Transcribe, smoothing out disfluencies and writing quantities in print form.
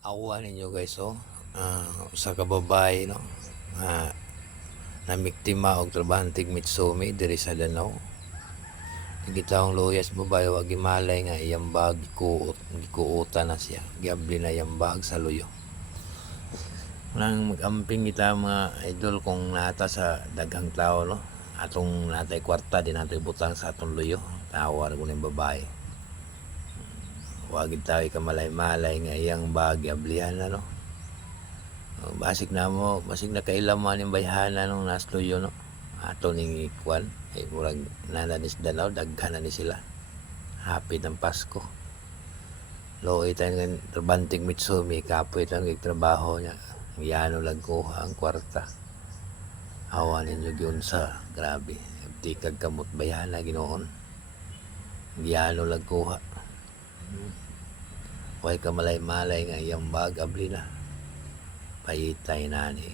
Awa ninyo guys, sa kababay, no, namiktima og trabahanteng Mitsumi diri sa Danau. Gitaong luyas babae wa gimalay nga iyang bag gikuutan na siya, giabli na iyang bag sa luyo. Nang mag-amping kita mga idol kung nata sa daghang tao, no, atong natay kwarta di natay butang sa atong luyo, tawa na kuning babae. Wagid tayo ka malay-malay nga iyang bag giablihan na, no. Basig nakailaman yung bayhana nung nasluyo, no, ato ning ikuan murag nananis Danau, daghan na ni sila, happy ng Pasko. Loy tayo ng trabanting Mitsumi, kapoy tayo ng trabaho niya, yano lang kuha ang kwarta. Awa ninyo yun sa grabe, di kagkamot bayhana ginoon, yano lang kuha. Huwag ka malay-malay nga iyang bag abli na, payitay na ni